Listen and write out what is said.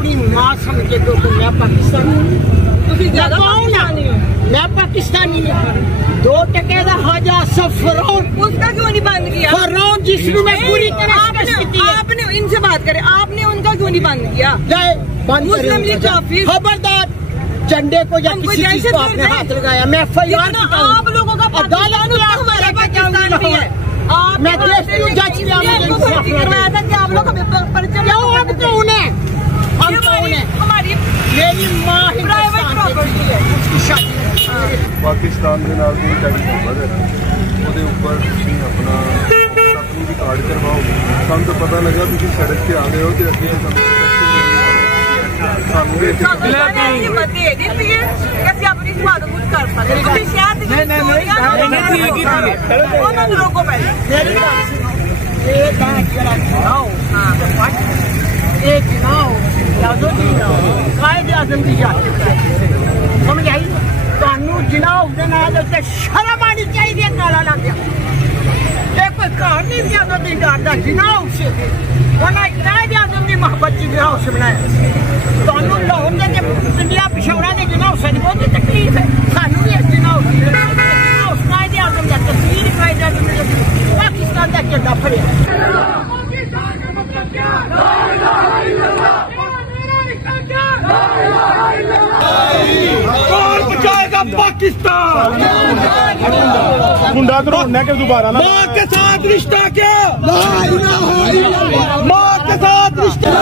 अपनी माँ समझे तो मैं पाकिस्तानी मैं पाकिस्तानी 2 टके का हाजा फरौन उसका क्यों नहीं बंद किया? फरौन जिसमें मैं पूरी तरह आपने इनसे बात करें, आपने उनका क्यों नहीं बंद किया? मुस्लिम लीग ऑफिस खबरदार, झंडे को या किसी चीज को आपने हाथ लगाया मैं FIR आप लोगों का पाकिस्तान हमारा पाकिस्तान भी है। मैं देखती हूँ जज ने करवाया था कि आप लोग हमारी मेरी माँ प्राइवेट प्रॉपर्टी है। पाकिस्तान के नाल कोई टेलीफोन है ਉਹਦੇ ਉੱਪਰ ਤੁਸੀਂ ਆਪਣਾ ਆਪਣੀ ਰਿਕਾर्ड करवाओ। ਸਾਨੂੰ ਤਾਂ ਪਤਾ ਲੱਗਾ ਤੁਸੀਂ ਸੜਕ ਤੇ ਆ ਗਏ ਹੋ ਤੇ ਅੱਗੇ ਸਾਨੂੰ ये बंदी है नहीं है कैसे अपनी बात कुछ कर सकते हैं शहर नहीं रोको पहले समझ आई ਤੁਹਾਨੂੰ ਜਨਾਬ ਦੇ ਨਾਲ ਉੱਤੇ ਸ਼ਰਮ ਆਣੀ ਚਾਹੀਦੀ ਹੈ। ਨਾਲਾ ਲੱਗ ਗਿਆ ਇਹ ਕੋਈ ਘਰ ਨਹੀਂ ਪਿਆਦਾ ਦੀ ਡਰਦਾ ਜਨਾਬ ਸੇ ਉਹਨਾਂ ਕਾਇਦੇ ਆਜ਼ਮ ਦੀ ਮੁਹੱਬਤ ਦੀ ਵਿਆਹ ਉਸ ਬਣਾਇਆ। ਤੁਹਾਨੂੰ ਲਾਹੌਰ ਦੇ ਪਿੰਡਿਆ ਪਿਸ਼ੌਰਾ ਦੇ ਜਨਾਬ ਸੇ ਬਹੁਤ ਤਕਲੀਫ ਹੈ। ਸਾਨੂੰ ਵੀ ਜਨਾਬ ਉਸ ਕਾਇਦੇ ਆਜ਼ਮ ਦਾ ਤਸਵੀਰ ਕਾਇਦੇ ਆਜ਼ਮ ਦੇ ਪਾਕਿਸਤਾਨ ਦਾ ਝੰਡਾ ਫੜਿਆ। कौन बचाएगा पाकिस्तान? मुंडा करो न के दोबारा ना माँ के साथ रिश्ता क्या? माँ के साथ रिश्ता